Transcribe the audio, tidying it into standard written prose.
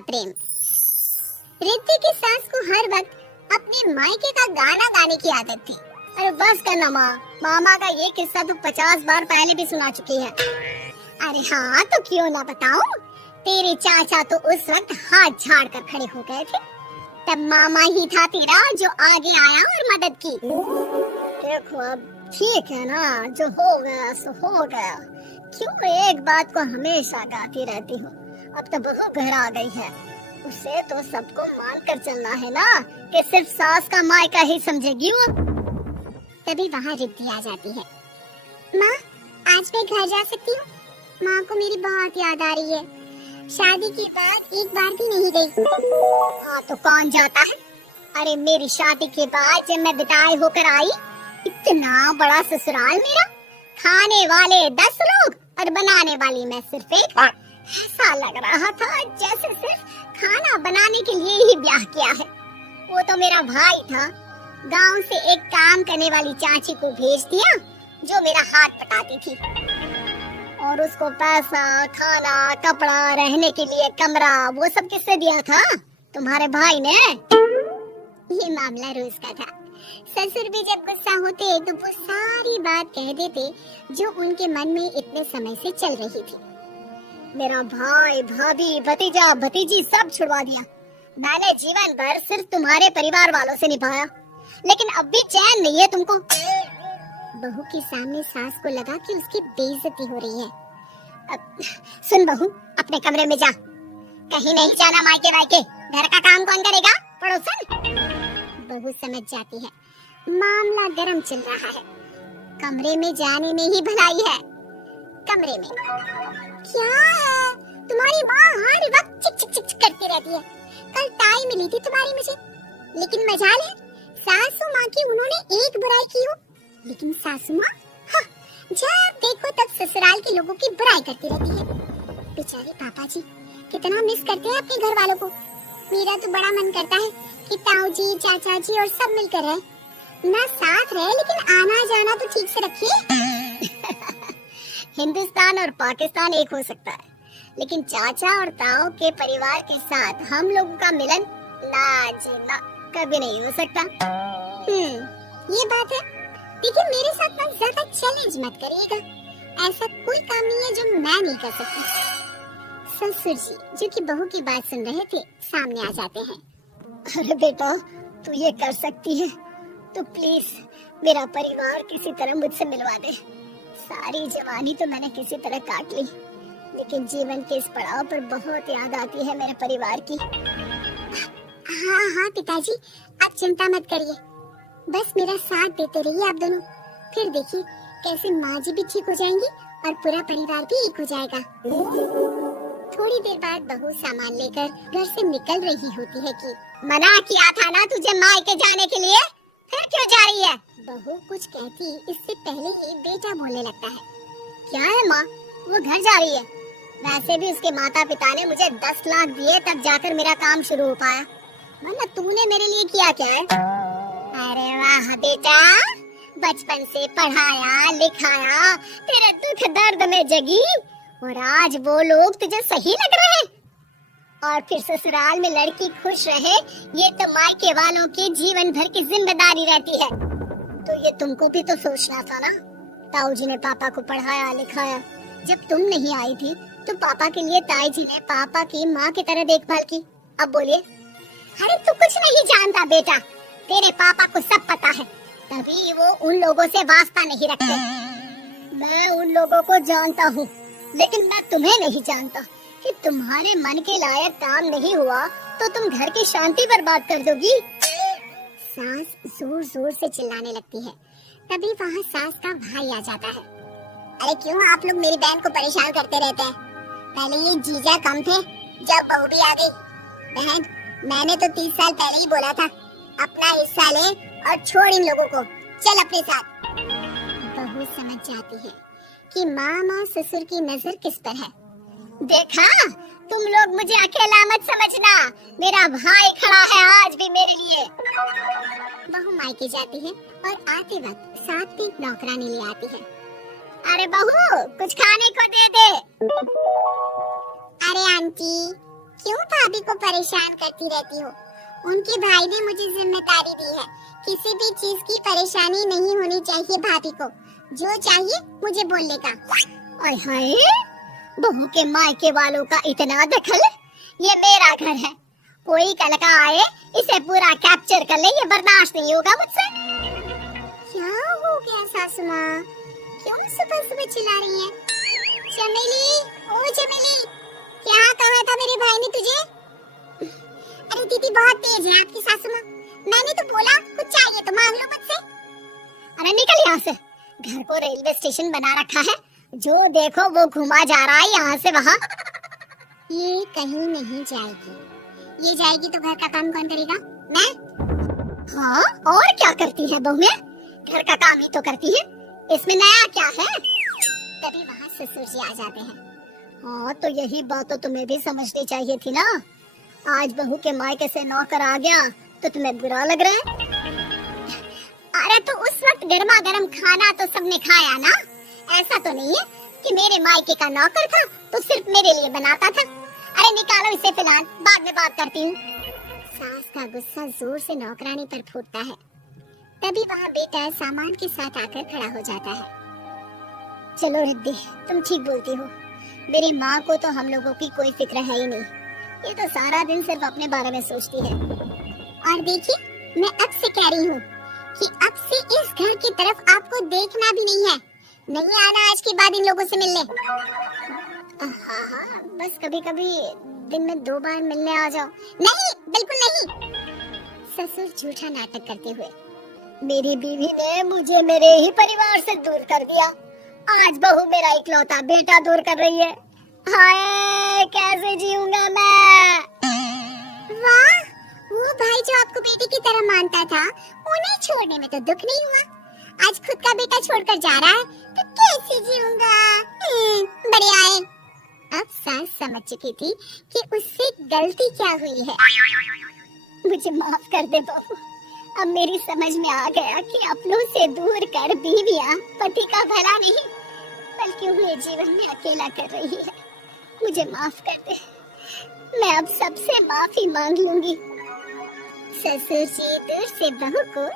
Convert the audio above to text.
प्रेम। रिद्धि की सास को हर वक्त अपने मायके का गाना गाने की आदत थी। अरे बस करना माँ, मामा का ये किस्सा तो 50 बार पहले भी सुना चुकी है। अरे हाँ तो क्यों ना बताऊं, तेरे चाचा तो उस वक्त हाथ झाड़ कर खड़े हो गए थे, तब मामा ही था तेरा जो आगे आया और मदद की। देखो अब ठीक है ना, जो हो गया सो हो गया, क्यों एक बात को हमेशा गाती रहती हो। अब तो बहू घर आ गई है, उसे तो सबको मान कर चलना है ना, कि सिर्फ सास का मायका ही समझेगी वो। तभी वहाँ रिद्धि आ जाती है। माँ आज मैं घर जा सकती हूँ? माँ को मेरी बहुत याद आ रही है, शादी के बाद एक बार भी नहीं गई। हाँ तो कौन जाता है? अरे मेरी शादी के बाद जब मैं विदाई होकर आई, इतना बड़ा ससुराल मेरा, खाने वाले 10 लोग और बनाने वाली मैं सिर्फ एक। ऐसा लग रहा था जैसे सिर्फ खाना बनाने के लिए ही ब्याह किया है। वो तो मेरा भाई था, गांव से एक काम करने वाली चाची को भेज दिया जो मेरा हाथ पटाती थी, और उसको पैसा, खाना, कपड़ा, रहने के लिए कमरा, वो सब किससे दिया था? तुम्हारे भाई ने। ये मामला रोज का था। ससुर भी जब गुस्सा होते तो वो सारी बात कह देते जो उनके मन में इतने समय से चल रही थी। मेरा भाई, भाभी, भतीजा, भतीजी सब छुड़वा दिया। मैंने जीवन भर सिर्फ तुम्हारे परिवार वालों से निभाया, लेकिन अब भी चैन नहीं है तुमको। बहू के सामने सास को लगा कि उसकी बेइज्जती हो रही है। अब सुन बहू, अपने कमरे में जा, कहीं नहीं जाना मायके वायके, घर का काम कौन करेगा? पड़ोसन। बहू समझ जाती है मामला गर्म चल रहा है, कमरे में जाने में ही भलाई है। कमरे में क्या है? तुम्हारी माँ हर वक्त चिक चिक चिक करती रहती है। कल टाई मिली थी तुम्हारी मुझे, लेकिन मजाल है सासू माँ की उन्होंने एक बुराई की हो, लेकिन सासू माँ हाँ, जब देखो तब ससुराल के लोगों की बुराई करती रहती है। बेचारे पापा जी कितना मिस करते हैं अपने घर वालों को। मेरा तो बड़ा मन करता है कि ताऊ जी, चाचा जी और सब मिलकर रहे, ना साथ रहे लेकिन आना जाना तो ठीक से रखिए। हिंदुस्तान और पाकिस्तान एक हो सकता है, लेकिन चाचा और ताऊ के परिवार के साथ हम लोगों का मिलन ना जी ना कभी नहीं हो सकता। ये बात है, लेकिन मेरे साथ ना ज्यादा चैलेंज मत करिएगा, ऐसा कोई काम नहीं है जो मैं नहीं कर सकती। ससुर जी जो कि बहू की बात सुन रहे थे सामने आ जाते हैं। अरे बेटा तू ये कर सकती है तो प्लीज मेरा परिवार किसी तरह मुझसे मिलवा दे। सारी जवानी तो मैंने किसी तरह काट ली, लेकिन जीवन के इस पड़ाव पर बहुत याद आती है मेरे परिवार की। हाँ हाँ पिताजी आप चिंता मत करिए, बस मेरा साथ देते रहिए आप दोनों, फिर देखिए कैसे माँ जी भी ठीक हो जाएंगी और पूरा परिवार भी एक हो जाएगा। थोड़ी देर बाद बहू सामान लेकर घर से निकल रही होती है कि मना किया था ना तुझे मायके जाने के लिए, फिर क्यों जा रही है? बहू कुछ कहती इससे पहले ही बेटा बोलने लगता है। क्या है माँ, वो घर जा रही है। वैसे भी उसके माता पिता ने मुझे 10 लाख दिए तब जाकर मेरा काम शुरू हो पाया, वरना तूने मेरे लिए किया क्या है? अरे वाह बेटा, बचपन से पढ़ाया लिखाया, तेरे दुख दर्द में जगी, और आज वो लोग तुझे सही लग रहे हैं? और फिर ससुराल में लड़की खुश रहे ये तो मायके वालों की जीवन भर की जिम्मेदारी रहती है। तो ये तुमको भी तो सोचना था ना। ताऊ जी ने पापा को पढ़ाया लिखाया, जब तुम नहीं आई थी तो पापा के लिए ताई जी ने पापा की माँ की तरह देखभाल की। अब बोलिए। अरे तू कुछ नहीं जानता बेटा, तेरे पापा को सब पता है, तभी वो उन लोगों से वास्ता नहीं रखते। मैं उन लोगों को जानता हूँ, लेकिन मैं तुम्हें नहीं जानता कि तुम्हारे मन के लायक काम नहीं हुआ तो तुम घर की शांति बर्बाद कर दोगी। सास जोर जोर से चिल्लाने लगती है। तभी वहाँ सास का भाई आ जाता है। अरे क्यों आप लोग मेरी बहन को परेशान करते रहते हैं? पहले ये जीजा कम थे, जब बहू भी आ गई। बहन मैंने तो 30 साल पहले ही बोला था, अपना हिस्सा ले और छोड़ इन लोगों को, चल अपने साथ। बहू समझ जाती है कि मामा ससुर की नजर किस पर है। देखा, तुम लोग मुझे अकेला मत समझना, मेरा भाई खड़ा है आज भी मेरे लिए। बहू मायके जाती है और आते वक्त साथ में नौकरानी ले आती है। अरे बहू कुछ खाने को दे दे। अरे आंटी क्यों भाभी को परेशान करती रहती हो? उनके भाई ने मुझे जिम्मेदारी दी है, किसी भी चीज की परेशानी नहीं होनी चाहिए भाभी को। जो चाहिए मुझे बोलने का। ओए हाय, बहू के मायके वालों का इतना दखल? ये मेरा घर है, कोई कल का आए इसे पूरा कैप्चर कर ले, ये बर्दाश्त नहीं होगा मुझसे। क्या हो गया सासू माँ, क्यों सुबह सुबह चिल्ला रही है? चमेली, ओ चमेली, क्या कहा था मेरे भाई ने तुझे? अरे दीदी बहुत तेज है आपकी सासू माँ, मैंने तो बोला कुछ चाहिए तो मांग लो मुझसे। अरे निकल यहाँ से, घर को रेलवे स्टेशन बना रखा है, जो देखो वो घुमा जा रहा है यहाँ से वहाँ। ये कहीं नहीं जाएगी, ये जाएगी तो घर का काम कौन करेगा? मैं? हाँ, और क्या करती है बहुएं? घर का काम ही तो करती है, इसमें नया क्या है? तभी वहाँ ससुर जी आ जाते हैं। हाँ तो यही बात तो तुम्हें भी समझनी चाहिए थी ना। आज बहू के मायके से नौकर आ गया तो तुम्हें बुरा लग रहा है? अरे तो उस वक्त गर्मा गर्म खाना तो सबने खाया ना, ऐसा तो नहीं है कि मेरे मायके का नौकर था तो सिर्फ मेरे लिए बनाता था। अरे निकालो इसे फिलहाल, बाद में बात करती हूँ। सास का गुस्सा जोर से नौकरानी पर फूटता है। तभी वहाँ बेटा सामान के साथ आकर खड़ा हो जाता है। चलो रिद्धि, तुम ठीक बोलती हो, मेरी माँ को तो हम लोगों की कोई फिक्र है ही नहीं, ये तो सारा दिन सिर्फ अपने बारे में सोचती है। और देखिए, मैं अब से कह रही हूँ कि अब से इस घर की तरफ आपको देखना भी नहीं है, नहीं आना आज के बाद इन लोगों से मिलने। हाँ हाँ, बस कभी कभी दिन में 2 बार मिलने आ जाओ। नहीं, बिल्कुल नहीं। ससुर झूठा नाटक करते हुए, मेरी बीवी ने मुझे मेरे ही परिवार से दूर कर दिया, आज बहू मेरा इकलौता बेटा दूर कर रही है। हाय, कैसे जीऊंगा मैं? वाह, वो भाई जो आपको बेटे की तरह मानता था, उन्हें छोड़ने में तो दुख नहीं हुआ, आज खुद का बेटा छोड़कर जा रहा है तो कैसे जीऊंगा? बढ़िया है। अब सास समझ चुकी थी कि उससे गलती क्या हुई है। मुझे माफ कर दे बहू, अब मेरी समझ में आ गया कि अपनों से दूर कर बीवियां पति का भला नहीं बल्कि उन्हें जीवन में अकेला कर रही है। मुझे माफ कर दे, मैं अब सबसे माफी मांग लूंगी। ससुर जी दूर से बहू को